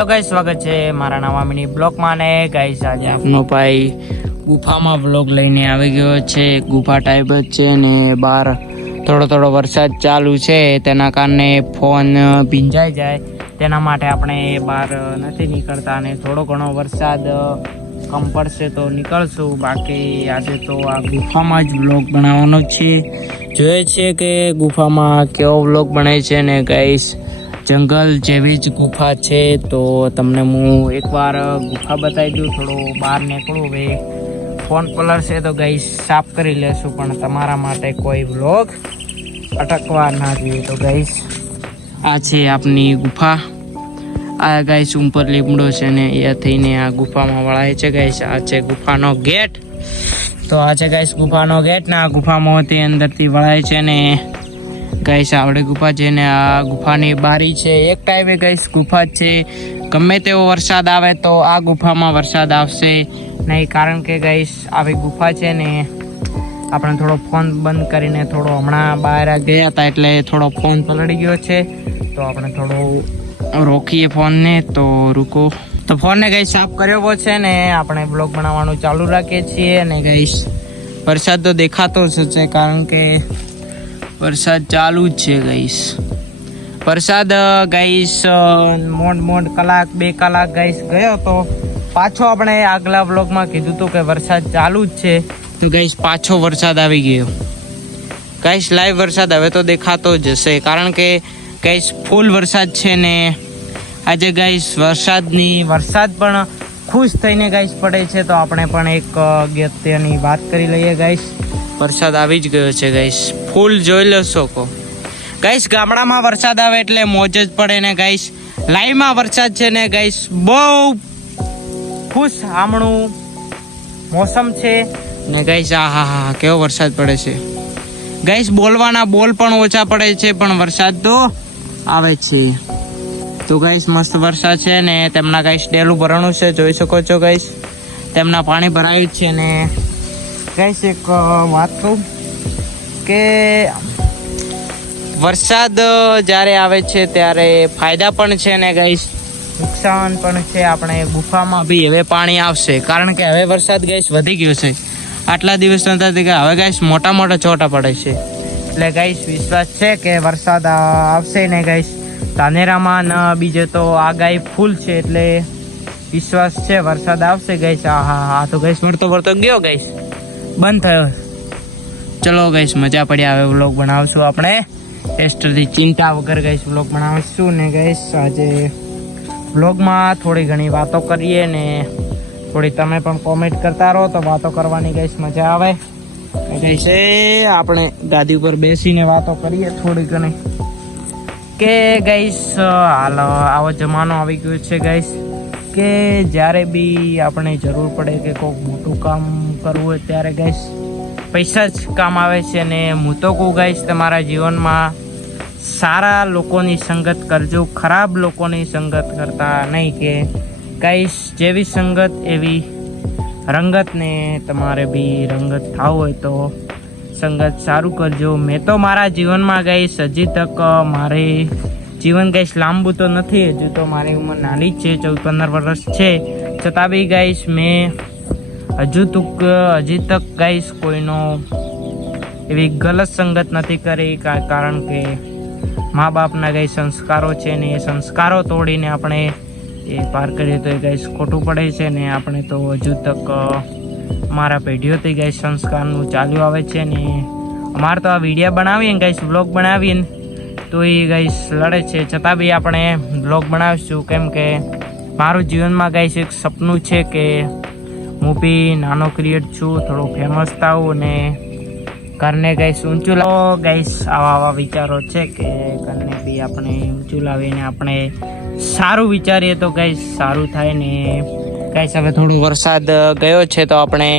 તો ગાઈસ સ્વાગત છે મારા નવા મિની બ્લોગમાં ને ગાઈસ આજે આપનો ભાઈ ગુફામાં બ્લોગ લઈને આવી ગયો છે। ગુફા ટાઈપ જ છે ને બહાર થોડો વરસાદ ચાલુ છે તેના કારણે ફોન ભીંજાઈ જાય તેના માટે આપણે બહાર નથી નીકળતા અને થોડો ઘણો વરસાદ કમ પડશે તો નીકળશું। બાકી આજે તો આ ગુફામાં જ બ્લોગ બનાવવાનો છે। જોઈએ છીએ કે ગુફામાં કેવો બ્લોગ બને છે ને ગાઈસ જંગલ જેવી જ ગુફા છે તો તમને હું એકવાર ગુફા બતાવી દઉં। થોડો બહાર નીકળું હવે ફોન કલર છે તો ગાઈસ સાફ કરી લેશું પણ તમારા માટે કોઈ બ્લોગ અટકવા ના જોઈએ। તો ગાઈસ આ છે આપની ગુફા। આ ગાઈસ ઉપર લીમડો છે ને એ થઈને આ ગુફામાં વળાય છે ગાઈસ। આ છે ગુફાનો ગેટ। તો આ છે ગાઈસ ગુફાનો ગેટ ને આ ગુફામાં તે અંદરથી વળાય છે ને ગાઈસ આવડે ગુફા છે ને આ ગુફાની બારી છે। એક ટાઈમે ગાઈસ ગુફા છે ગમે તેવો વરસાદ આવે તો આ ગુફામાં વરસાદ આવશે નહીં કારણ કે ગાઈસ આવી ગુફા છે ને આપણે થોડો ફોન બંધ કરીને થોડો હમણાં બહાર ગયા હતા એટલે થોડો ફોન પલળી ગયો છે તો આપણે થોડો રોકીએ ફોનને તો રૂકો। તો ફોનને ગાઈસ સાફ કર્યો છે ને આપણે બ્લોગ બનાવવાનું ચાલુ રાખીએ છીએ અને ગાઈસ વરસાદ તો દેખાતો જ છે કારણ કે વરસાદ ચાલુ જ છે ગાઈસ। વરસાદ ગાઈસ મોડ કલાક 2 કલાક ગાઈસ ગયો તો પાછો આપણે આગલા બ્લોગમાં કીધું હતું કે વરસાદ ચાલુ જ છે તો ગાઈસ પાછો વરસાદ આવી ગયો ગાઈસ। લાઈવ વરસાદ હવે તો દેખાતો જ હશે કારણ કે ગાઈસ ફૂલ વરસાદ છે ને આજે ગાઈસ વરસાદ પણ ખુશ થઈને ગાઈસ પડે છે તો આપણે પણ એક અગત્યની વાત કરી લઈએ ગાઈસ। વરસાદ આવી જ ગયો છે ગાઈસ ફૂલ જોઈ લો શકો ગાઈસ। ગામડામાં વરસાદ આવે એટલે મોજ જ પડે ને ગાઈસ। લાઈવમાં વરસાદ છે ને ગાઈસ બહુ ખુશ આમણું મોસમ છે ને ગાઈસ। હા કેવો વરસાદ પડે છે ગાઈસ। બોલવાના બોલ પણ ઓછા પડે છે પણ વરસાદ તો આવે છે તો ગાઈસ મસ્ત વરસાદ છે ને તેમના ગાઈસ ડેલું ભરણું છે જોઈ શકો છો ગાઈસ। તેમના પાણી ભરાયું છે ને ગાઈસ એક વાત કહું કે વરસાદ જ્યારે આવે છે ત્યારે ફાયદા પણ છે ને ગાઈસ નુકસાન પણ છે। આપણે ગુફામાં બી હવે પાણી આવશે કારણ કે હવે વરસાદ ગાઈસ વધી ગયો છે। આટલા દિવસ નતા કે હવે ગાઈસ મોટા છોટા પડે છે એટલે ગાઈસ વિશ્વાસ છે કે વરસાદ આવશે ને ગાઈસ। ધાનેરામાં ન બીજે તો આગાહી ફૂલ છે એટલે વિશ્વાસ છે વરસાદ આવશે ગાઈસ। હા તો ગાઈસ વળતો ગયો ગાઈસ બંધ થયો। ચલો ગાઈસ મજા પડ્યા હવે વ્લોગ બનાવશું આપણે ટેસ્ટરથી ચિંતા વગર ગાઈસ વ્લોગ બનાવીશું ને ગાઈસ। આજે વ્લોગમાં થોડી ઘણી વાતો કરીએ ને થોડી તમે પણ કોમેન્ટ કરતા રહો તો વાતો કરવાની ગાઈસ મજા આવે ગાઈસ। આપણે ગાદી ઉપર બેસીને વાતો કરીએ થોડી ઘણી કે ગાઈસ હાલ આવો જમાનો આવી ગયો છે ગાઈસ કે જ્યારે બી આપણે જરૂર પડે કે કોઈક મોટું કામ કરવું હોય ત્યારે ગાઈસ પૈસા જ કામ આવે છે ને હું તો કહું ગાઈસ તમારા જીવનમાં સારા લોકોની સંગત કરજો ખરાબ લોકોની સંગત કરતા નહીં કે ગાઈસ જેવી સંગત એવી રંગત ને તમારે બી રંગત થવું હોય તો સંગત સારું કરજો। મેં તો મારા જીવનમાં ગાઈસ હજી તક મારે જીવન ગાઈસ લાંબુ તો નથી હજુ તો મારી ઉંમર નાની જ છે 14-15 વર્ષ છે છતાં બી ગાઈસ મેં હજી તક ગાઈસ કોઈનો એવી ગલત સંગત નથી કરી કારણ કે મા બાપના ગાઈસ સંસ્કારો છે ને એ સંસ્કારો તોડીને આપણે એ પાર કરીએ તો એ ગાઈસ ખોટું પડે છે ને આપણે તો હજુ તક અમારા પેઢીઓથી ગાઈસ સંસ્કારનું ચાલ્યું આવે છે ને અમારે તો આ વિડીયો બનાવીએ ને ગાઈસ વ્લોગ બનાવીએ ને તો એ ગાઈસ લડે છે છતાં બી આપણે વ્લોગ બનાવીશું કેમ કે મારું જીવનમાં ગાઈસ એક સપનું છે કે હું બી નાનો ક્રિએટ છું થોડો ફેમસ થાઉં ને ઘરને ગાઈસ ઊંચું લાવો ગાઈસ। આવા વિચારો છે કે ઘરને બી આપણે ઊંચું લાવીને આપણે સારું વિચારીએ તો ગાઈસ સારું થાય ને ગાઈસ। હવે થોડો વરસાદ ગયો છે તો આપણે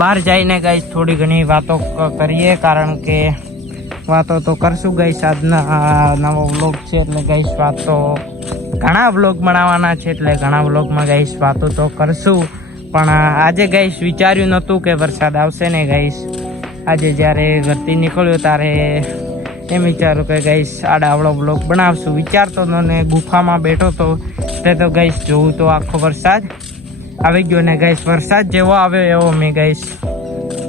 બહાર જઈને ગાઈસ થોડી ઘણી વાતો કરીએ કારણ કે વાતો તો કરશું ગાઈસ। આજના નવો વ્લોગ છે એટલે ગાઈસ વાતો ઘણા વ્લોગ બનાવવાના છે એટલે ઘણા વ્લોગમાં ગાઈસ વાતો તો કરશું પણ આજે ગાઈસ વિચાર્યું નહોતું કે વરસાદ આવશે ને ગાઈસ। આજે જ્યારે ઘરથી નીકળ્યો ત્યારે એમ વિચારું કે ગાઈસ આડાવડો બ્લોગ બનાવશું વિચારતો હતો ને ગુફામાં બેઠો તો રસ્તે તો ગાઈસ જોવું તો આખો વરસાદ આવી ગયો ને ગાઈસ વરસાદ જેવો આવ્યો એવો મેં ગાઈસ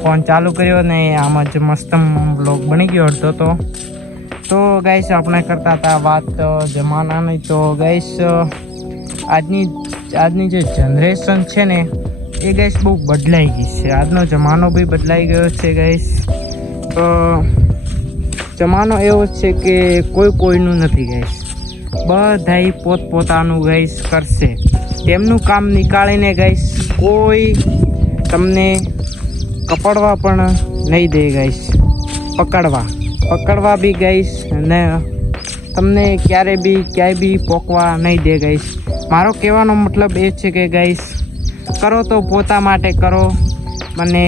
ફોન ચાલુ કર્યો ને આમ જ મસ્ત બ્લોગ બની ગયો હતો તો ગાઈસ આપણે કરતા હતા વાત જમાનાની. તો ગાઈસ આજની જે જનરેશન છે ને એ ગાઈસ બહુ બદલાઈ ગઈ છે. આજનો જમાનો બી બદલાઈ ગયો છે ગાઈસ. તો જમાનો એવો છે કે કોઈનું નથી ગાઈસ. બધાય પોતપોતાનું ગાઈસ કરશે. તેમનું કામ નીકાળીને ગાઈસ કોઈ તમને કપડવા પણ નહીં દે ગાઈસ. પકડવા બી ગાઈસ ને તમને ક્યાંય બી પોકવા નહીં દે ગાઈસ. મારો કહેવાનો મતલબ એ છે કે ગાઈસ કરો તો પોતા માટે કરો અને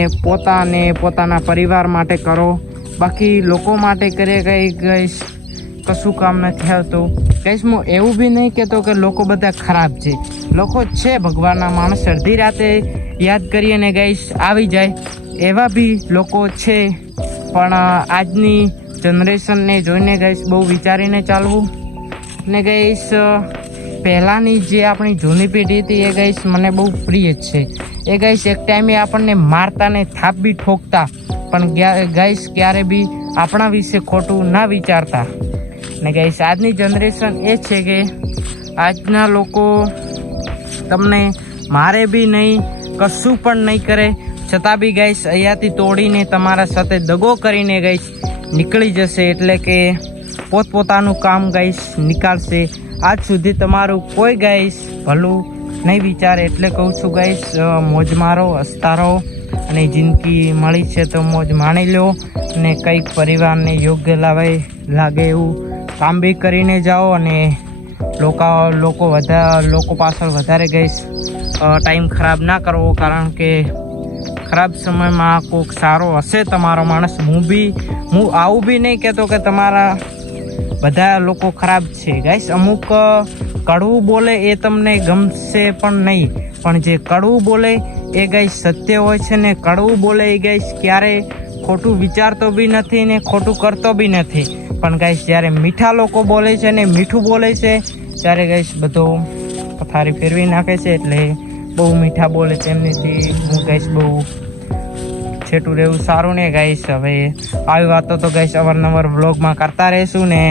પોતાના પરિવાર માટે કરો. બાકી લોકો માટે કરે કંઈ ગાઈસ કશું કામ નથી આવતું ગાઈસ. હું એવું બી નહીં કહેતો કે લોકો બધા ખરાબ છે. લોકો છે ભગવાનના માણસ. અડધી રાતે યાદ કરીએ ને ગાઈસ આવી જાય એવા બી લોકો છે. પણ આજની જનરેશનને જોઈને ગાઈસ બહુ વિચારીને ચાલવું. ને ગાઈસ પહેલાંની જે આપણી જૂની પેઢી હતી એ ગાઈસ મને બહુ પ્રિય છે. એ ગાઈસ એક ટાઈમે આપણને મારતા ને થાપ બી ઠોકતા પણ ગાઈસ ક્યારે બી આપણા વિશે ખોટું ના વિચારતા. ને ગાઈસ આજની જનરેશન એ છે કે આજના લોકો તમને મારે બી નહીં કશું પણ નહીં કરે છતાં બી ગાઈસ અહીંયાથી તોડીને તમારા સાથે દગો કરીને ગાઈસ નીકળી જશે. એટલે કે પોતપોતાનું કામ ગાઈસ નીકાળશે. આજ સુધી તમારું કોઈ ગાઈસ ભલું નહીં વિચારે. એટલે કહું છું ગાઈસ મોજ મારો, હસતા રહો અને જિંદગી મળી છે તો મોજ માણી લો. અને કંઈક પરિવારને યોગ્ય લાગે એવું કામ બી કરીને જાઓ. અને લોકો પાછળ વધારે ગાઈસ ટાઈમ ખરાબ ના કરવો. કારણ કે ખરાબ સમયમાં કોઈક સારો હશે તમારો માણસ. હું આવું બી નહીં કહેતો કે તમારા બધા લોકો ખરાબ છે ગાઈસ. અમુક કડવું બોલે એ તમને ગમશે પણ નહીં. પણ જે કડવું બોલે એ ગાઈસ સત્ય હોય છે. ને કડવું બોલે એ ગાઈસ ક્યારે ખોટું વિચારતો બી નથી ને ખોટું કરતો બી નથી. પણ ગાઈસ જ્યારે મીઠા લોકો બોલે છે ને મીઠું બોલે છે ત્યારે ગાઈસ બધો પથારી ફેરવી નાખે છે. એટલે બહુ મીઠા બોલે છે એમનીથી હું ગાઈસ બહુ છેટું રહેવું સારું ને ગાઈસ. હવે આવી વાતો તો ગાઈસ અવારનવાર વ્લોગમાં કરતા રહીશું ને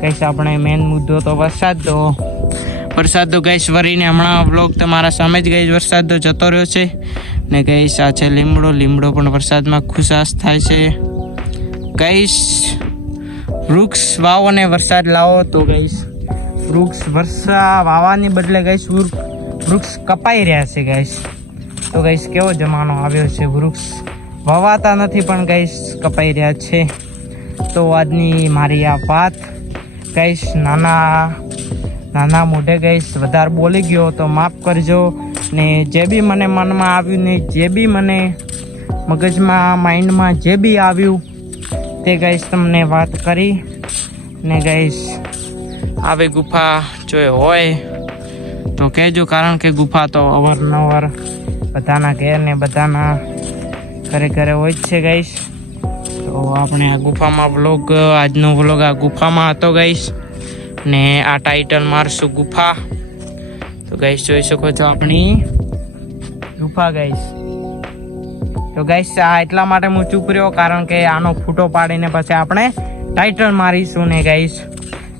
ગાઈસ. આપણે મેઇન મુદ્દો તો વરસાદ તો ગાઈસ વરીને હમણાં વ્લોગ તમારા સામે જ ગાઈસ વરસાદ તો જતો રહ્યો છે. ને ગાઈસ આ છે લીમડો પણ વરસાદમાં ખુશાશ થાય છે ગાઈસ. વૃક્ષ વાવો અને વરસાદ લાવો. તો ગાઈસ વૃક્ષ વાવવાની બદલે ગાઈસ વૃક્ષ કપાઈ રહ્યા છે ગાઈસ. તો ગાઈસ કેવો જમાનો આવ્યો છે. વૃક્ષ વાવાતા નથી પણ ગાઈસ કપાઈ રહ્યા છે. તો આજની મારી આ વાત ગાઈસ નાના મોઢે ગાઈસ વધારે બોલી ગયો તો માફ કરજો. ને જે બી મને મનમાં આવ્યું ને જે બી મને મગજમાં માઇન્ડમાં જે બી આવ્યું તે ગાઈસ તમને વાત કરી. ને ગાઈસ આવી ગુફા જો હોય તો કહેજો. કારણ કે ગુફા તો અવારનવાર બધાના ઘેર ને બધાના ઘરે હોય જ છે ગાઈસ. તો આપણે આ ગુફામાં આજનો વ્લોગ આ ગુફામાં હતો ગાઈસ. ને આ ટાઇટલ મારશું ગુફા. તો ગાઈસ જોઈ શકો છો આપણી ગુફા ગાઈસ. તો ગાઈસ આ એટલા માટે હું ચૂપ રહ્યો કારણ કે આનો ફોટો પાડીને પછી આપણે ટાઇટલ મારીશું. ને ગાઈસ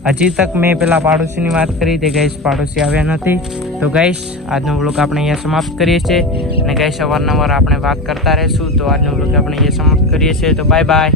હજી તક મેં પેલા પાડોશીની વાત કરી તે ગાઈસ પાડોશી આવ્યા નથી. તો ગાઈસ આજનો વ્લોગ આપણે અહીંયા સમાપ્ત કરીએ છીએ. અને ગાઈસ અવારનવાર આપણે વાત કરતા રહીશું. તો આજનો વ્લોગ આપણે અહીંયા સમાપ્ત કરીએ છીએ. તો બાય બાય.